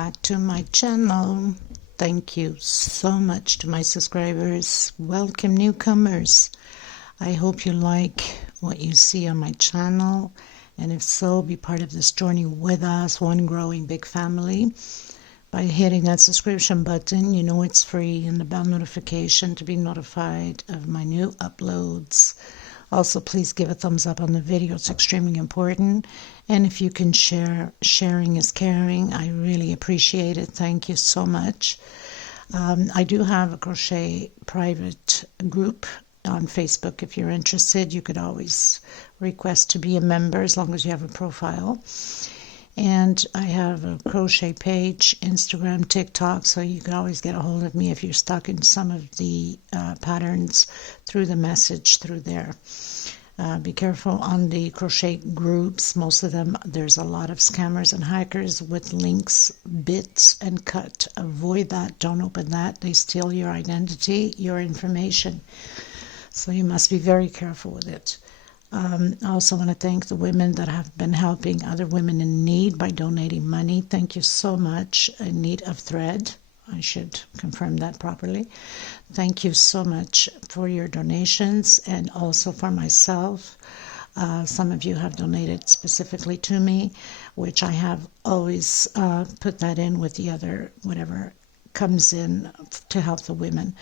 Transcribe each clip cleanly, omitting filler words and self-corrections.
back to my channel. Thank you so much to my subscribers. Welcome newcomers. I hope you like what you see on my channel, and if so, be part of this journey with us, one growing big family, by hitting that subscription button. You know it's free, and the bell notification to be notified of my new uploads. Also, please give a thumbs up on the video. It's extremely important. And if you can share, sharing is caring. I really appreciate it. Thank you so much. I do have a crochet private group on Facebook. If you're interested, you could always request to be a member as long as you have a profile. And I have a crochet page, Instagram, TikTok, so you can always get a hold of me if you're stuck in some of the patterns through the message through there. Be careful on the crochet groups. Most of them, there's a lot of scammers and hackers with links, bits, and cut. Avoid that. Don't open that. They steal your identity, your information. So you must be very careful with it. I also want to thank the women that have been helping other women in need by donating money. Thank you so much. In need of thread. I should confirm that properly. Thank you so much for your donations, and also for myself. Some of you have donated specifically to me, which I have always put that in with the other, whatever comes in to help the women.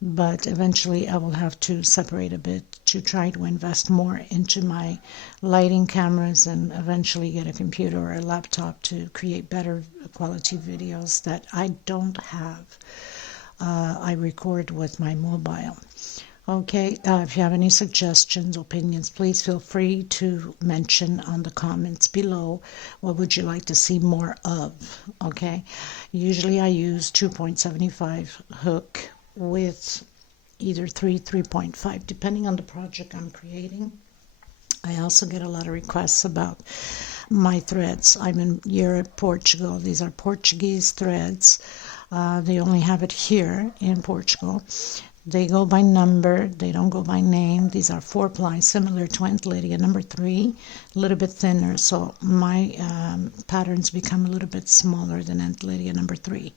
But eventually I will have to separate a bit to try to invest more into my lighting cameras, and eventually get a computer or a laptop to create better quality videos that I don't have. I record with my mobile. Okay, if you have any suggestions, opinions, please feel free to mention on the comments below. What would you like to see more of? Okay, usually I use 2.75 hook with either 3.5, depending on the project I'm creating. I also get a lot of requests about my threads. I'm in Europe, Portugal. These are Portuguese threads. They only have it here in Portugal. They go by number, they don't go by name. These are 4-ply, similar to Aunt Lydia number 3, a little bit thinner, so my patterns become a little bit smaller than Aunt Lydia number 3.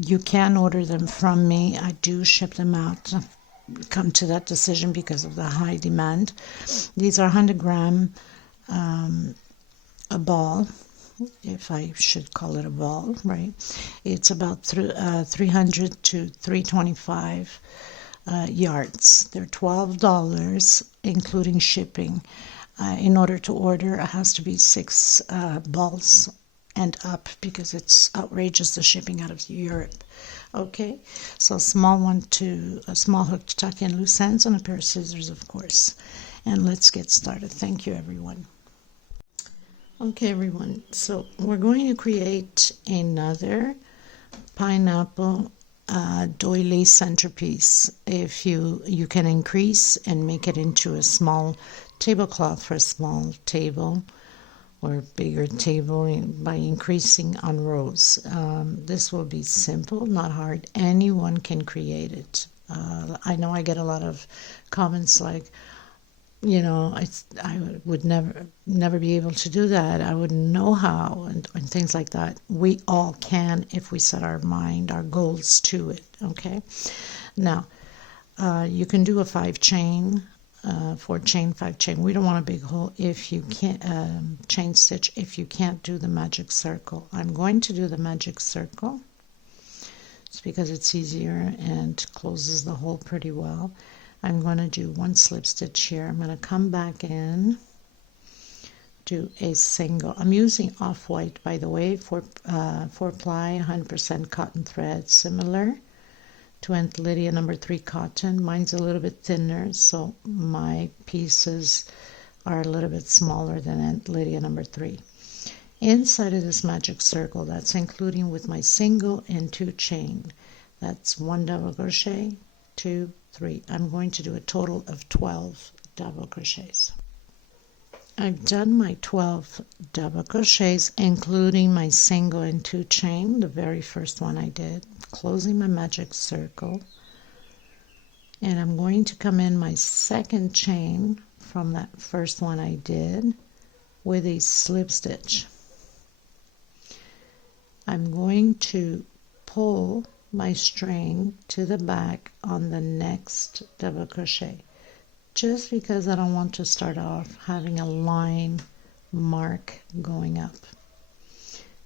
You can order them from me. I do ship them out. I've come to that decision because of the high demand. These are 100 gram a ball, if I should call it a ball, right? It's about 300 to 325 yards. They're $12, including shipping. In order to order, it has to be 6 balls and up, because it's outrageous, the shipping out of Europe. Okay, so a small hook to tuck in loose ends, and a pair of scissors, of course. And let's get started. Thank you, everyone. Okay, everyone, so we're going to create another pineapple doily centerpiece. If you can increase and make it into a small tablecloth for a small table or bigger table by increasing on rows. This will be simple, not hard. Anyone can create it. I know I get a lot of comments like, you know, I would never be able to do that. I wouldn't know how, and things like that. We all can if we set our mind, our goals to it. Okay. Now, you can do a 5-chain, 4-chain, 5-chain. We don't want a big hole if you can't chain stitch. If you can't do the magic circle, I'm going to do the magic circle. It's because it's easier and closes the hole pretty well. I'm going to do 1 slip stitch here. I'm going to come back in, do a single. I'm using off-white, by the way, 4-ply, 100% cotton thread, similar to Aunt Lydia number 3 cotton. Mine's a little bit thinner, so my pieces are a little bit smaller than Aunt Lydia number 3. Inside of this magic circle, that's including with my single and 2 chain. That's 1 double crochet, 2, 3. I'm going to do a total of 12 double crochets. I've done my 12 double crochets, including my single and 2 chain, the very first one I did, closing my magic circle, and I'm going to come in my 2nd chain from that first one I did with a slip stitch. I'm going to pull my string to the back on the next double crochet, just because I don't want to start off having a line mark going up.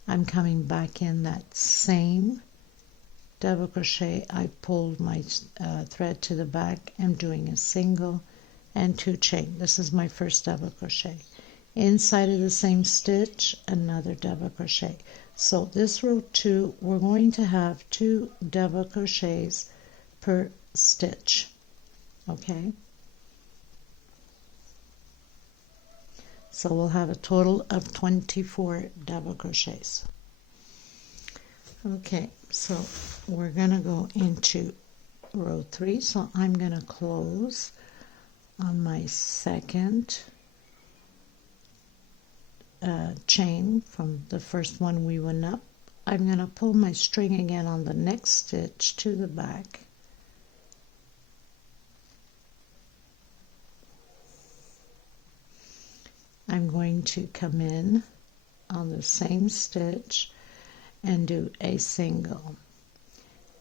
I'm coming back in that same double crochet. I pulled my thread to the back. I'm doing a single and 2 chain. This is my first double crochet. Inside of the same stitch, another double crochet. So this row 2, we're going to have 2 double crochets per stitch. Okay, so we'll have a total of 24 double crochets. Okay, so we're gonna go into row 3. So I'm gonna close on my second chain from the first one we went up. I'm going to pull my string again on the next stitch to the back. I'm going to come in on the same stitch and do a single,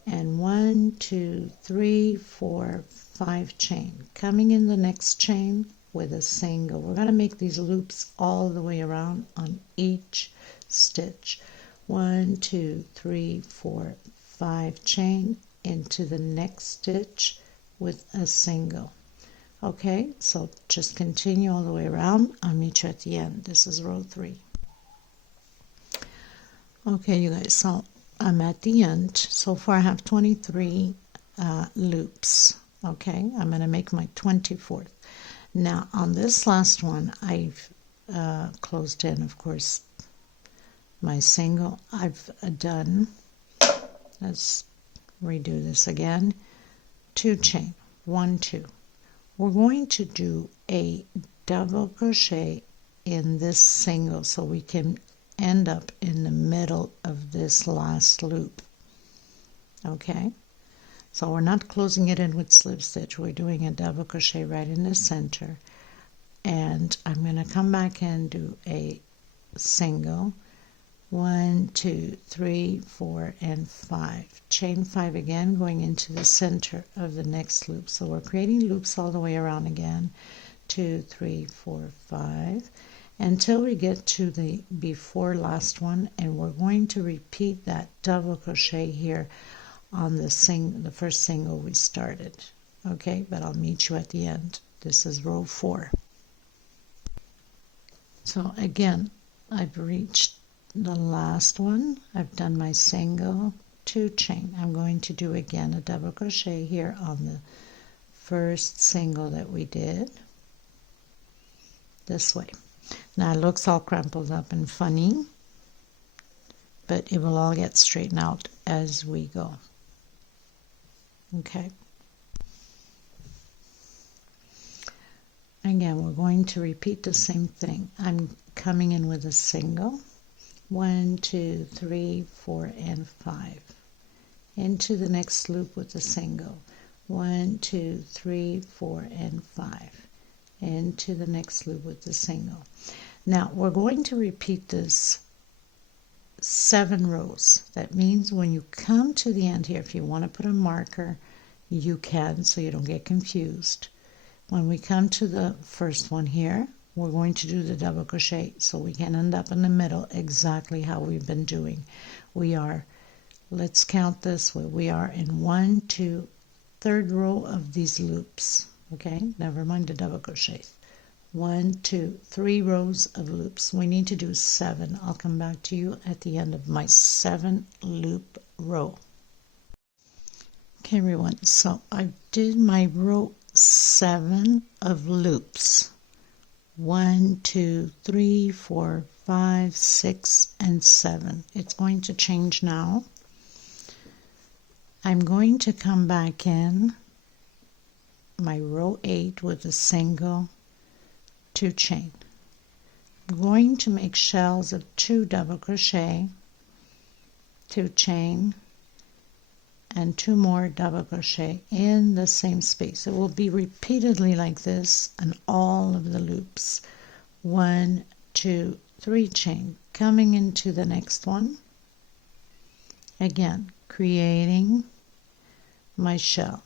and 1, 2, 3, 4, 5 chain, coming in the next chain with a single. We're going to make these loops all the way around on each stitch. 1, 2, 3, 4, 5 chain into the next stitch with a single. Okay, so just continue all the way around. I'll meet you at the end. This is row 3. Okay, you guys, so I'm at the end. So far I have 23 loops. Okay, I'm going to make my 24th. Now on this last one, I've closed in, of course, my single. I've done, let's redo this again, 2 chain, 1, 2. We're going to do a double crochet in this single so we can end up in the middle of this last loop. Okay, so we're not closing it in with slip stitch. We're doing a double crochet right in the center, and I'm going to come back and do a single. 1, 2, 3, 4, and 5. Chain 5 again, going into the center of the next loop. So we're creating loops all the way around again. 2, 3, 4, 5, until we get to the before last one, and we're going to repeat that double crochet here on the first single we started. Okay, but I'll meet you at the end. This is row 4. So again, I've reached the last one. I've done my single, 2 chain. I'm going to do again a double crochet here on the first single that we did, this way. Now it looks all crumpled up and funny, but it will all get straightened out as we go. Okay, again we're going to repeat the same thing. I'm coming in with a single, 1, 2, 3, 4, and 5, into the next loop with a single, 1, 2, 3, 4, and 5, into the next loop with the single. Now we're going to repeat this 7 rows. That means when you come to the end here, if you want to put a marker, you can, so you don't get confused. When we come to the first one here, we're going to do the double crochet so we can end up in the middle exactly how we've been doing. We are, let's count this way, we are in 1, 2, 3rd row of these loops. Okay, never mind the double crochet. 1, 2, 3 rows of loops. We need to do 7. I'll come back to you at the end of my 7 loop row. Okay everyone, so I did my row 7 of loops. 1, 2, 3, 4, 5, 6, and 7. It's going to change now. I'm going to come back in my row 8 with a single, 2 chain. I'm going to make shells of 2 double crochet, 2 chain, and 2 more double crochet in the same space. It will be repeatedly like this on all of the loops. 1, 2, 3 chain, coming into the next one, again creating my shell,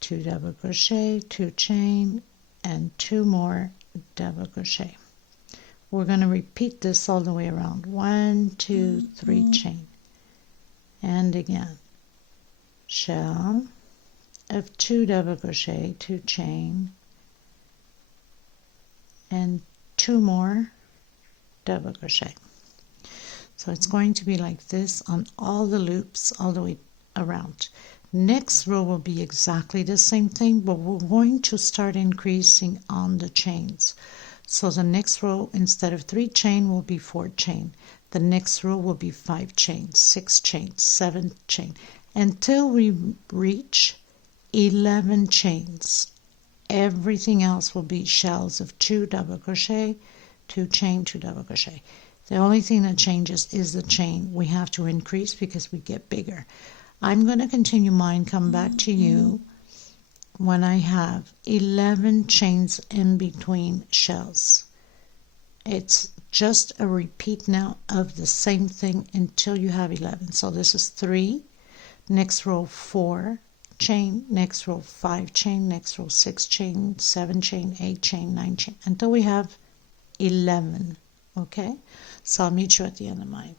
2 double crochet, 2 chain, and 2 more double crochet. We're going to repeat this all the way around. 1, 2, 3 chain, and again shell of 2 double crochet, 2 chain, and 2 more double crochet. So it's going to be like this on all the loops all the way around. Next row will be exactly the same thing, but we're going to start increasing on the chains. So the next row, instead of 3 chain, will be 4 chain. The next row will be 5 chains, 6 chains, 7 chain, until we reach 11 chains. Everything else will be shells of 2 double crochet, 2 chain, 2 double crochet. The only thing that changes is the chain. We have to increase because we get bigger. I'm going to continue mine, come back to you when I have 11 chains in between shells. It's just a repeat now of the same thing until you have 11. So this is 3, next row 4 chain, next row 5 chain, next row 6 chain, 7 chain, 8 chain, 9 chain, until we have 11. Okay, so I'll meet you at the end of mine.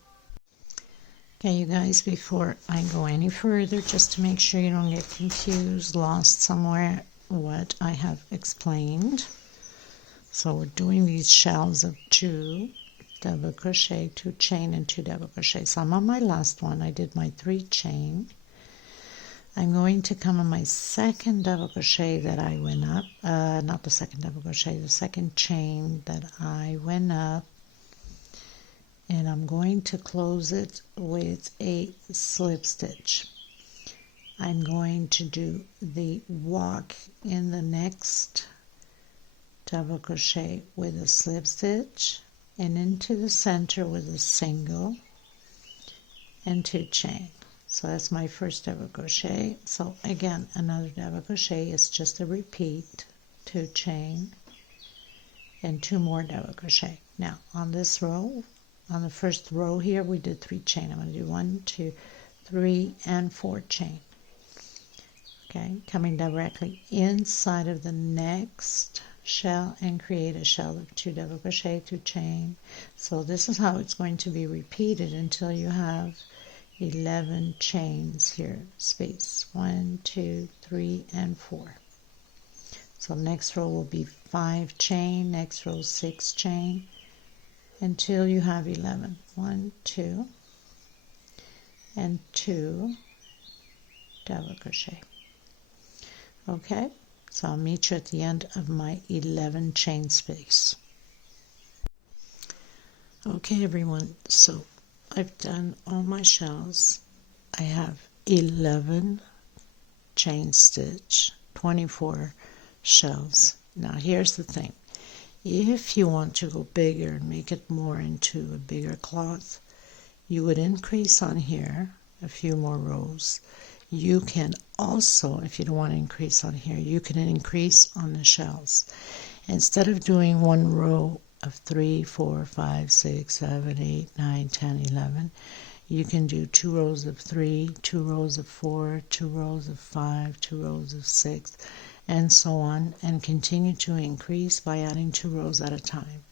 Okay, you guys, before I go any further, just to make sure you don't get confused, lost somewhere, what I have explained. So we're doing these shells of 2 double crochet, 2 chain, and 2 double crochet. So I'm on my last one. I did my 3 chain. I'm going to come on my second double crochet that I went up, not the second double crochet, the second chain that I went up, and I'm going to close it with a slip stitch. I'm going to do the walk in the next double crochet with a slip stitch and into the center with a single and 2 chain. So that's my first double crochet. So again, another double crochet is just a repeat, 2 chain and 2 more double crochet. Now on this row, on the first row here, we did 3 chain. I'm going to do 1, 2, 3, and 4 chain. Okay, coming directly inside of the next shell and create a shell of 2 double crochet, 2 chain. So this is how it's going to be repeated until you have 11 chains here, space 1, 2, 3, and 4. So next row will be 5 chain, next row 6 chain, until you have 11. 1, 2, and 2 double crochet. Okay, so I'll meet you at the end of my 11 chain space. Okay everyone, so I've done all my shells. I have 11 chain stitch, 24 shells. Now here's the thing. If you want to go bigger and make it more into a bigger cloth, you would increase on here a few more rows. You can also, if you don't want to increase on here, you can increase on the shells. Instead of doing one row of 3, 4, 5, 6, 7, 8, 9, 10, 11, you can do 2 rows of 3, 2 rows of 4, 2 rows of 5, 2 rows of 6, and so on, and continue to increase by adding 2 rows at a time,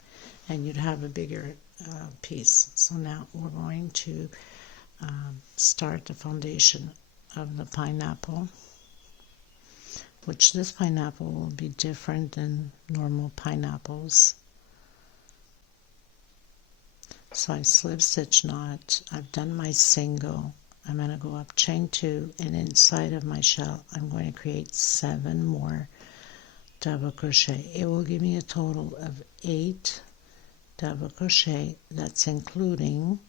and you'd have a bigger piece. So now we're going to start the foundation of the pineapple, which this pineapple will be different than normal pineapples. So I slip stitch knot, I've done my single, I'm going to go up chain 2, and inside of my shell I'm going to create 7 more double crochet. It will give me a total of 8 double crochet. That's including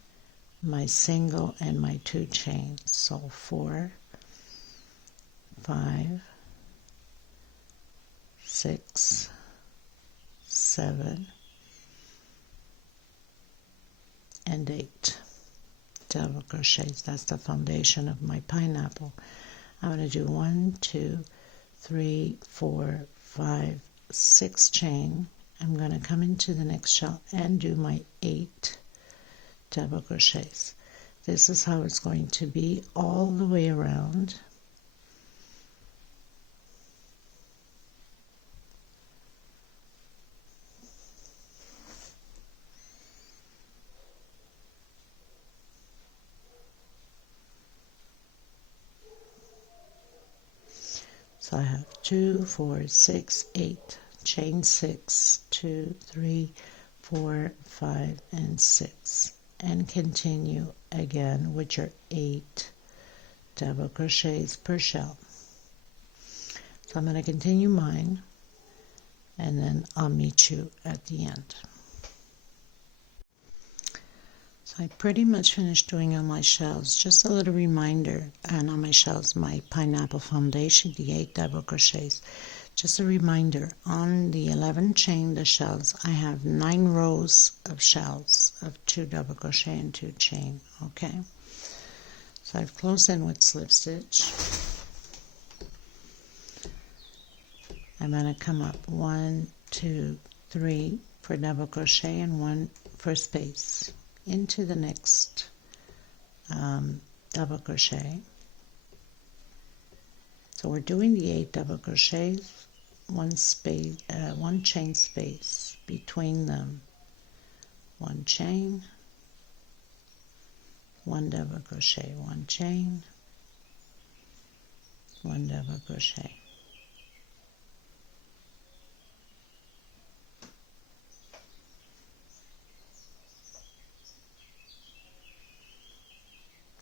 my single and my 2 chains. So 4, 5, 6, 7, and 8 double crochets. That's the foundation of my pineapple. I'm going to do 1, 2, 3, 4, 5, 6 chain. I'm going to come into the next shell and do my 8 double crochets. This is how it's going to be all the way around. So I have 2, 4, 6, 8, chain 6, 2, 3, 4, 5, and 6, and continue again with your 8 double crochets per shell. So I'm going to continue mine, and then I'll meet you at the end. So I pretty much finished doing all my shells. Just a little reminder, and on my shells, my pineapple foundation, the 8 double crochets. Just a reminder, on the 11 chain the shells, I have 9 rows of shells of 2 double crochet and 2 chain, okay? So I've closed in with slip stitch. I'm going to come up 1, 2, 3 for double crochet and 1 for space into the next double crochet. So we're doing the 8 double crochets, 1 space, 1 chain space between them, 1 chain, 1 double crochet, 1 chain, 1 double crochet.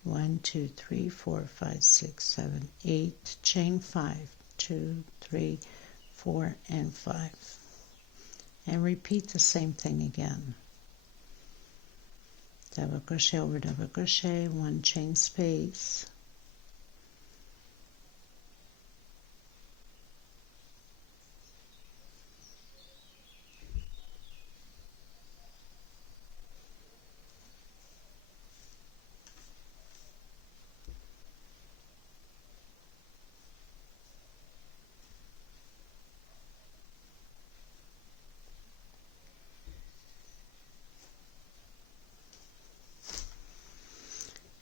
One, 2, 3, 4, 5, 6, 7, 8, chain 5, 2, 3, 4, and 5. And repeat the same thing again. Double crochet over double crochet, 1 chain space,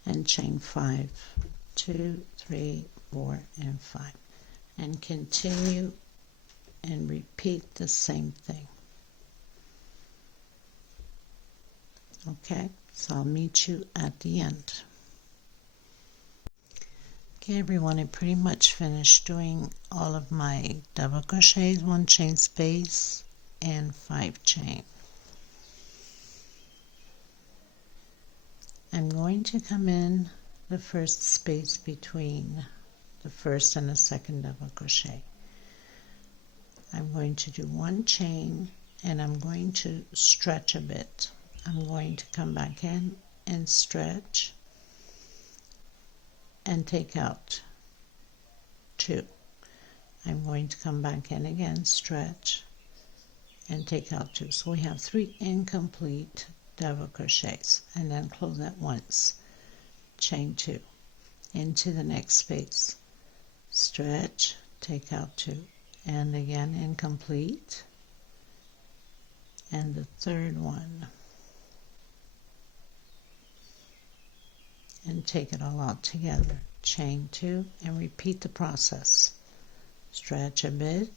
and chain 5, 2, 3, 4, and 5, and continue and repeat the same thing. Okay, so I'll meet you at the end. Okay everyone, I pretty much finished doing all of my double crochets, 1 chain space, and 5 chain. I'm going to come in the first space between the first and the second double crochet. I'm going to do 1 chain and I'm going to stretch a bit. I'm going to come back in and stretch and take out 2. I'm going to come back in again, stretch, and take out 2. So we have 3 incomplete double crochets, and then close that once, chain 2 into the next space, stretch, take out 2, and again incomplete, and the third one, and take it all out together, chain 2, and repeat the process. Stretch a bit,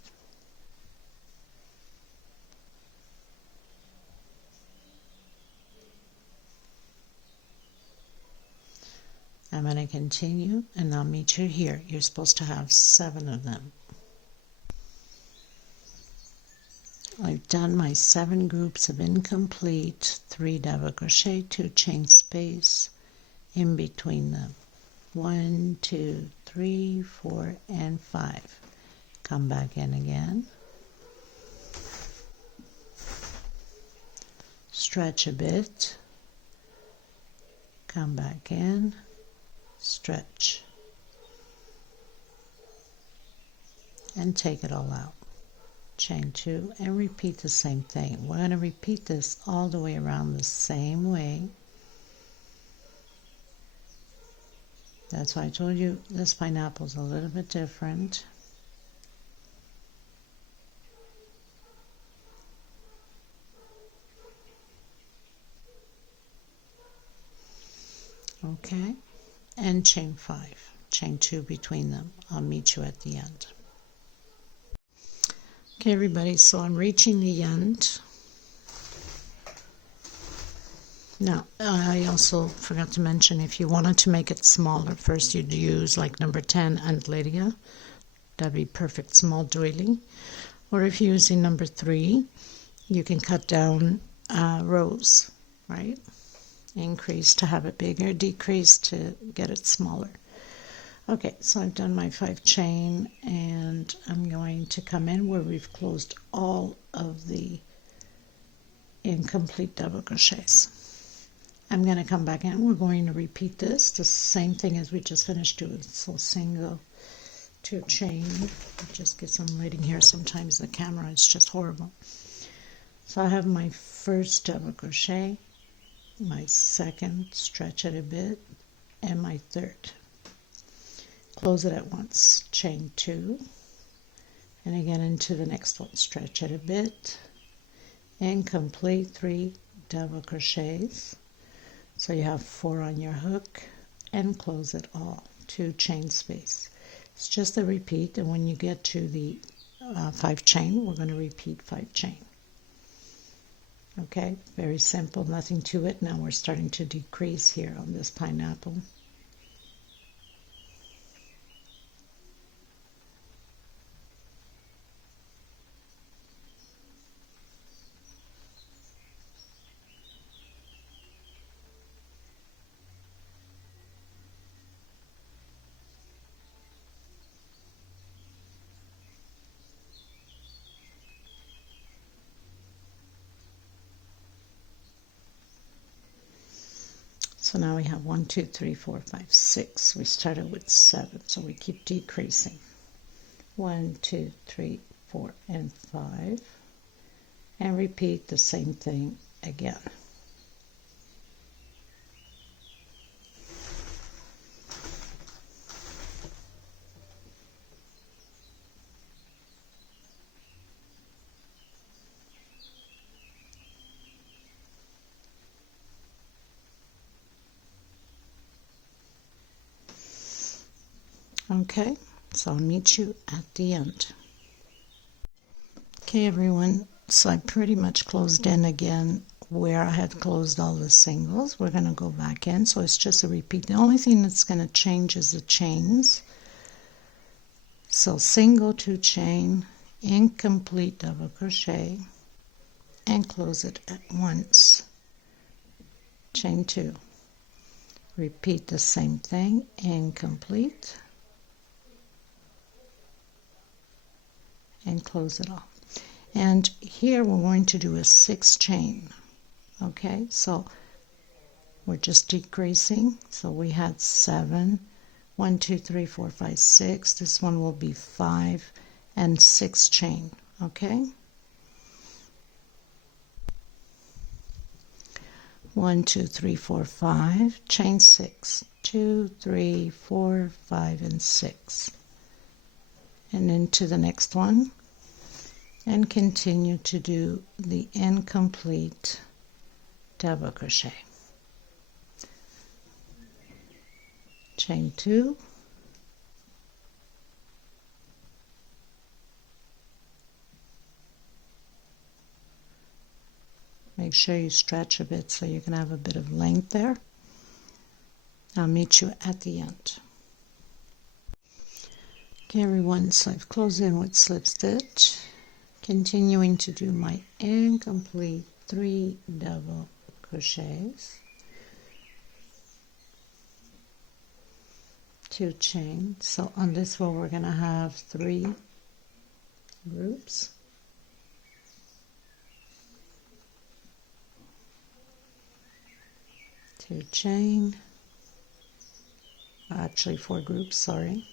I'm going to continue and I'll meet you here. You're supposed to have 7 of them. I've done my 7 groups of incomplete, 3 double crochet, 2 chain space in between them. 1, 2, 3, 4, and 5. Come back in again. Stretch a bit. Come back in. Stretch. And take it all out. Chain 2 and repeat the same thing. We're going to repeat this all the way around the same way. That's why I told you this pineapple is a little bit different. Okay, and chain 5, chain 2 between them. I'll meet you at the end. Okay everybody, so I'm reaching the end. Now, I also forgot to mention, if you wanted to make it smaller, first you'd use like number 10 and Lydia. That'd be perfect small doily. Or if you're using number 3, you can cut down rows, right? Increase to have it bigger, decrease to get it smaller. Okay, so I've done my 5 chain, and I'm going to come in where we've closed all of the incomplete double crochets. I'm going to come back in. We're going to repeat this, the same thing as we just finished doing. So single, 2 chain. Just get some lighting here. Sometimes the camera is just horrible. So I have my first double crochet, my second, stretch it a bit, and my third. Close it at once, chain 2, and again into the next one, stretch it a bit, and complete 3 double crochets. So you have 4 on your hook, and close it all, 2 chain space. It's just a repeat, and when you get to the 5 chain, we're going to repeat 5 chain. Okay, very simple, nothing to it. Now we're starting to decrease here on this pineapple. So now we have 1, 2, 3, 4, 5, 6. We started with 7, so we keep decreasing. 1, 2, 3, 4, and 5. And repeat the same thing again. Okay, so I'll meet you at the end. Okay everyone, so I pretty much closed in again where I had closed all the singles. We're going to go back in, so it's just a repeat. The only thing that's going to change is the chains. So single, 2 chain, incomplete double crochet, and close it at once, chain 2. Repeat the same thing, incomplete, and close it off. And here we're going to do a 6 chain. Okay, so we're just decreasing. So we had 7, 1, 2, 3, 4, 5, 6. This one will be 5 and 6 chain. Okay, 1, 2, 3, 4, 5, chain 6, 2, 3, 4, 5, and 6, and into the next one, and continue to do the incomplete double crochet. Chain 2, make sure you stretch a bit so you can have a bit of length there. I'll meet you at the end. Okay everyone, so I've closed in with slip stitch, continuing to do my incomplete 3 double crochets, 2 chain. So on this one we're going to have 3 groups, two chain, actually 4 groups, sorry.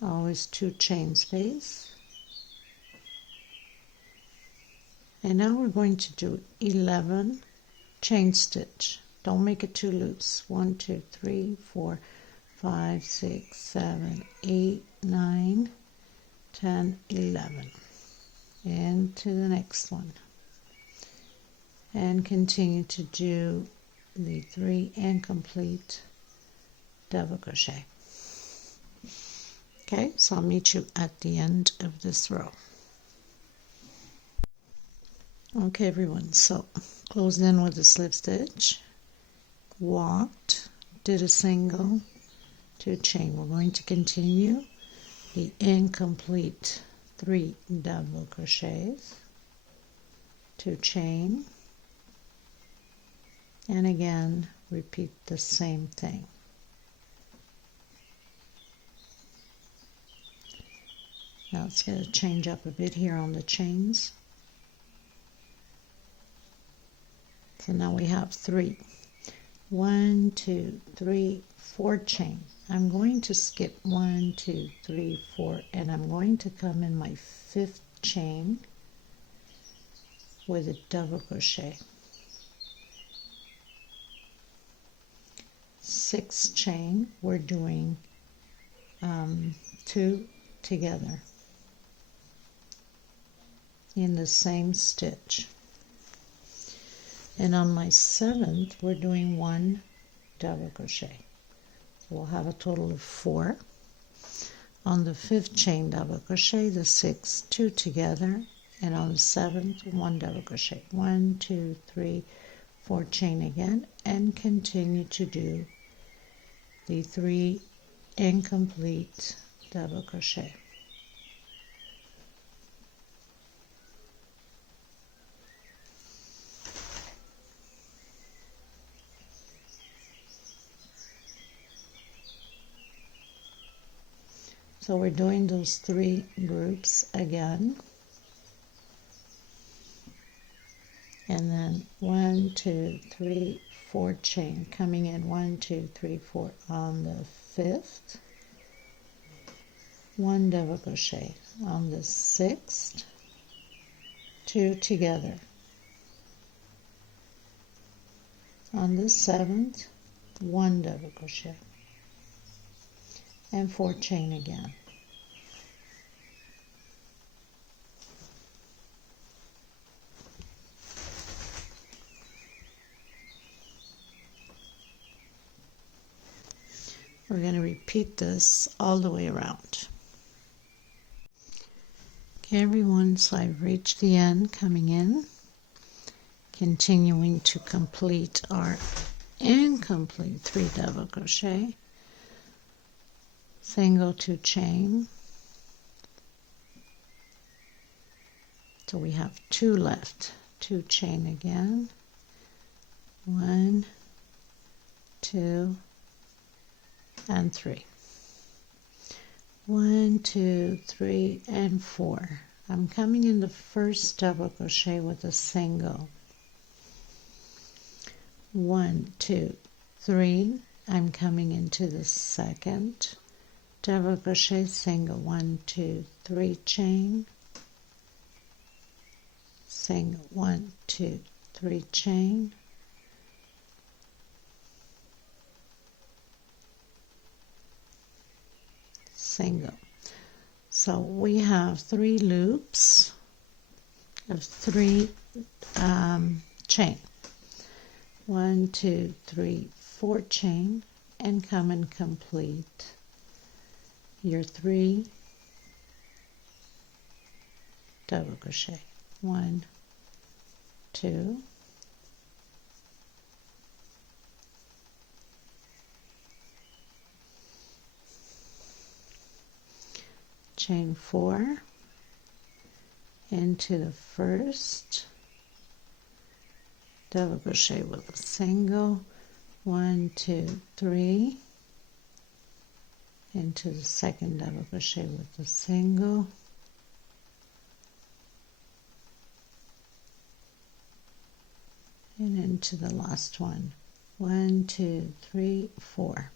Always 2 chain space. And now we're going to do 11 chain stitch. Don't make it too loose. 1, 2, 3, 4, 5, 6, 7, 8, 9, 10, 11. Into the next one. And continue to do the 3 incomplete double crochet. Okay, so I'll meet you at the end of this row. Okay everyone, so closed in with a slip stitch, walked, did a single, 2 chain. We're going to continue the incomplete 3 double crochets, 2 chain, and again repeat the same thing. Now it's going to change up a bit here on the chains. So now we have 3. 1, 2, 3, 4 chain. I'm going to skip 1, 2, 3, 4, and I'm going to come in my 5th chain with a double crochet. 6th chain, we're doing 2 together in the same stitch. And on my 7th, we're doing 1 double crochet. So we'll have a total of 4. On the 5th chain double crochet, the 6th, 2 together, and on the 7th, 1 double crochet. 1, 2, 3, 4 chain again, and continue to do the 3 incomplete double crochet. So we're doing those 3 groups again. And then 1, 2, 3, 4 chain coming in 1, 2, 3, 4 on the 5th. 1 double crochet on the 6th. 2 together. On the 7th, 1 double crochet. And 4 chain again. We're going to repeat this all the way around. Okay everyone, so I've reached the end, coming in, continuing to complete our incomplete 3 double crochet. Single, 2 chain. So we have 2 left. 2 chain again. 1, 2, and 3. 1, 2, 3, and 4. I'm coming in the first double crochet with a single. 1, 2, 3. I'm coming into the second double crochet, single, 1, 2, 3 chain, single, 1, 2, 3 chain, single. So we have 3 loops of 3 chain, 1, 2, 3, 4 chain, and come and complete your 3 double crochet. 1, 2, chain 4 into the first double crochet with a single, 1, 2, 3, into the second double crochet with a single, and into the last one, 1, 2, 3, 4.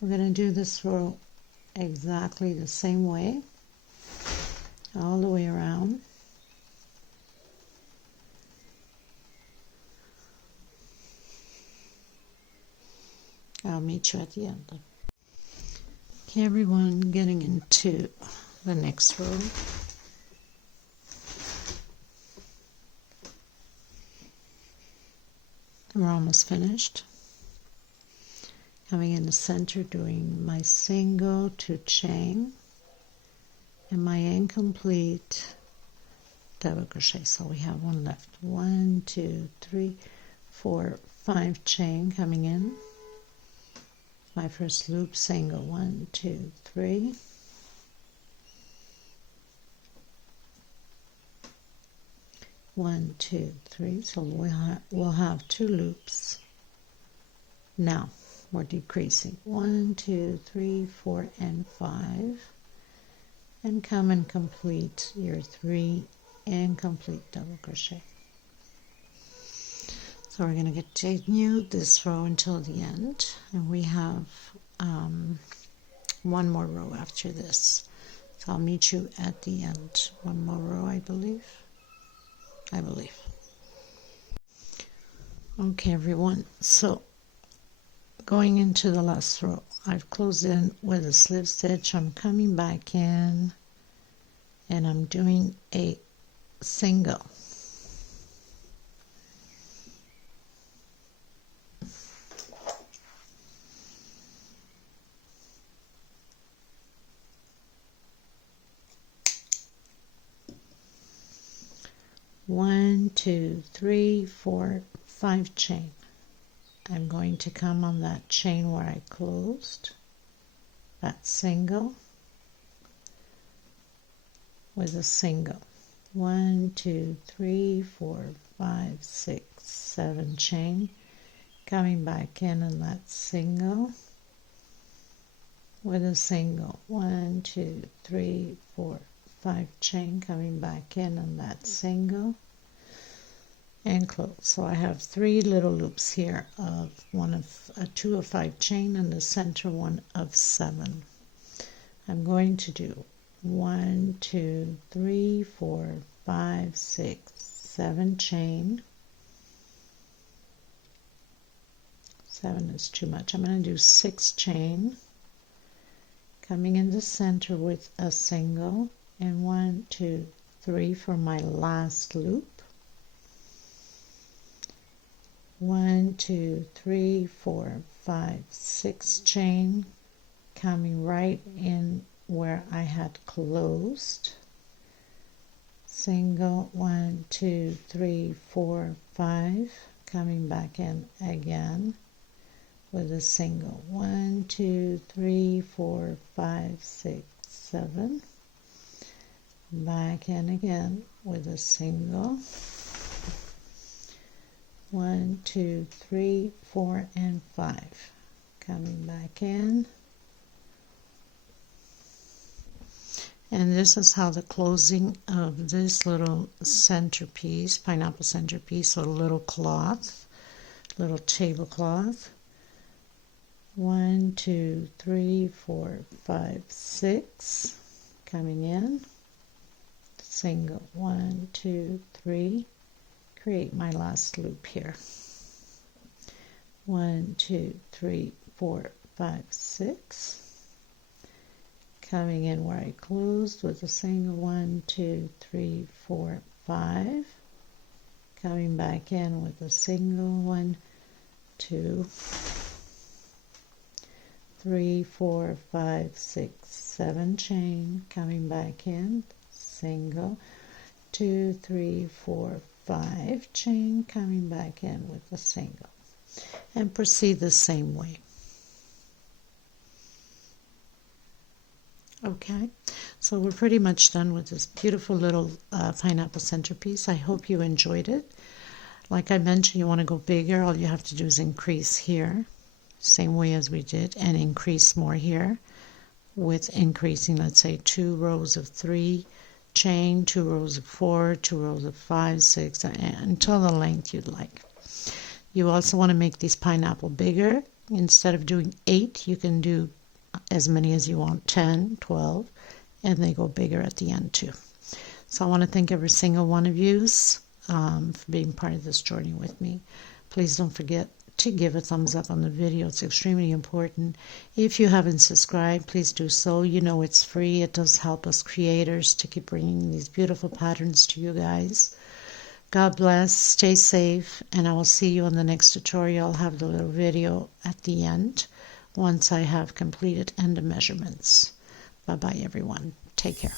We're going to do this row exactly the same way all the way around. I'll meet you at the end. Okay, everyone, getting into the next row. We're almost finished. Coming in the center, doing my single to chain and my incomplete double crochet. So we have one left. 1, 2, 3, 4, 5 chain coming in. My first loop, single, 1, 2, 3. One, 2, 3. So we'll have 2 loops. Now we're decreasing. 1, 2, 3, 4, and 5. And come and complete your 3 incomplete double crochet. So we're going to continue this row until the end, and we have one more row after this. So I'll meet you at the end. One more row, I believe. Okay, everyone. So going into the last row, I've closed in with a slip stitch. I'm coming back in, and I'm doing a single. One, 2, 3, 4, 5 chain. I'm going to come on that chain where I closed, that single, with a single. 1, 2, 3, 4, 5, 6, 7 chain. Coming back in on that single, with a single. 1, 2, 3, 4, 5 chain. Coming back in on that single, and close. So I have 3 little loops here of 2 of 5 chain and the center one of 7. I'm going to do 1, 2, 3, 4, 5, 6, 7 chain. 7 is too much. I'm going to do 6 chain, coming in the center with a single, and 1, 2, 3 for my last loop. 1, 2, 3, 4, 5, 6 chain, coming right in where I had closed. Single, 1, 2, 3, 4, 5, coming back in again with a single. 1, 2, 3, 4, 5, 6, 7. Back in again with a single. 1, 2, 3, 4, and 5. Coming back in. And this is how the closing of this little centerpiece, pineapple centerpiece, or little cloth, little tablecloth. 1, 2, 3, 4, 5, 6. Coming in. Single. 1, 2, 3. Create my last loop here. 1, 2, 3, 4, 5, 6. Coming in where I closed with a single. 1, 2, 3, 4, 5. Coming back in with a single. 1, 2, 3, 4, 5, 6, 7 chain. Coming back in, single. 2, 3, 4, 5 chain, coming back in with a single, and proceed the same way. Okay, so we're pretty much done with this beautiful little pineapple centerpiece. I hope you enjoyed it. Like I mentioned, you want to go bigger. All you have to do is increase here, same way as we did, and increase more here with increasing, let's say, 2 rows of 3 chain, 2 rows of 4, 2 rows of 5, 6, until the length you'd like. You also want to make these pineapple bigger. Instead of doing 8, you can do as many as you want, 10, 12, and they go bigger at the end too. So I want to thank every single one of you for being part of this journey with me. Please don't forget to give a thumbs up on the video. It's extremely important. If you haven't subscribed, please do so. You know it's free. It does help us creators to keep bringing these beautiful patterns to you guys. God bless, stay safe, and I will see you on the next tutorial. I'll have the little video at the end once I have completed end of measurements. Bye-bye, everyone. Take care.